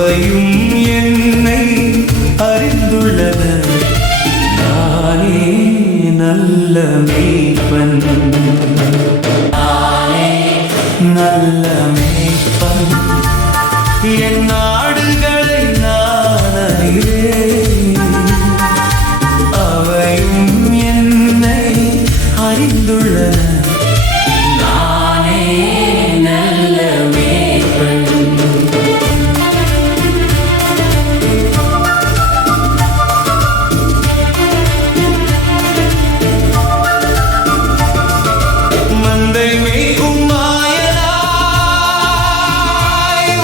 அவையும் என்னை அறிந்துள்ளனர். நானே நல்ல மேய்ப்பன், நானே நல்ல மேய்ப்பன். என் நாடுகளை நான் அறிவேன், அவையும் என்னை அறிந்துள்ளன. நானே நல்ல மேய்ப்பன். மந்தை மேய்க்கும் மாயனாய்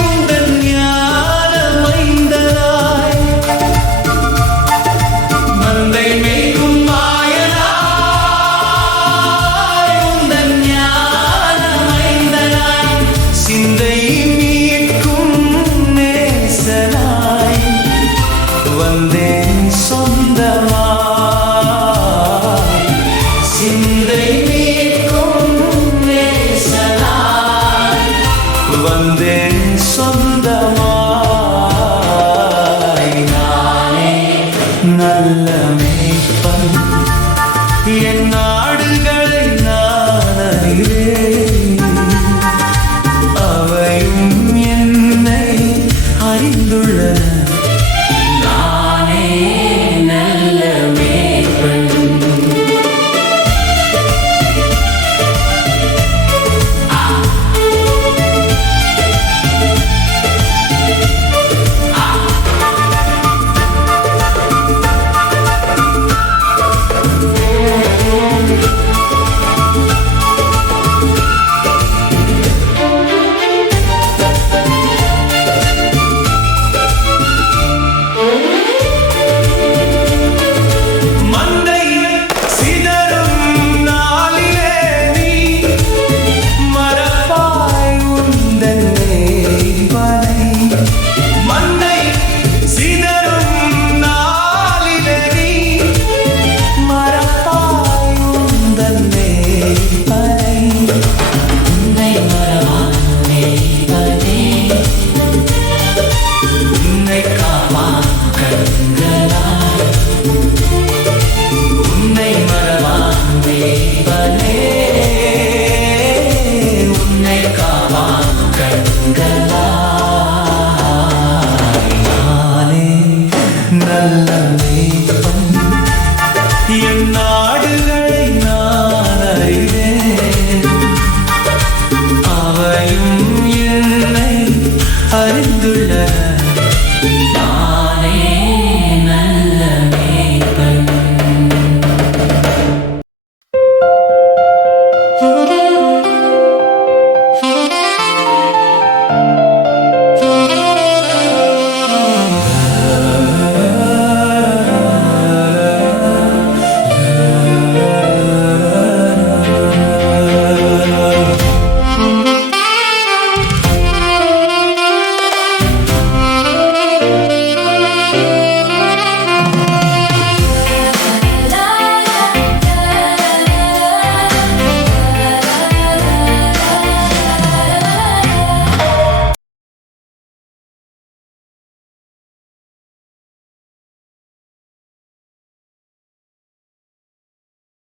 உந்தன் ஞான மைந்தனாய், மந்தை மேய்க்கும் மாயனாய் உந்தன் ஞான மைந்தனாய், சிந்தை மீட்கும் நேசனாய் வந்தேன் சொந்தமாய். சிந்தை வந்தேன் சொந்தமாய். நானே நல்ல மேய்ப்பன், என் நாடுகளை நான் அறிவேன், அவையும் என்னை அறிந்துள்ளன. நானே நல்ல மேய்ப்பன். நல்ல மேய்ப்பன், என் நாடுகளை நான் அறிவேன், அவையும் என்னை அறிந்துள்ளன.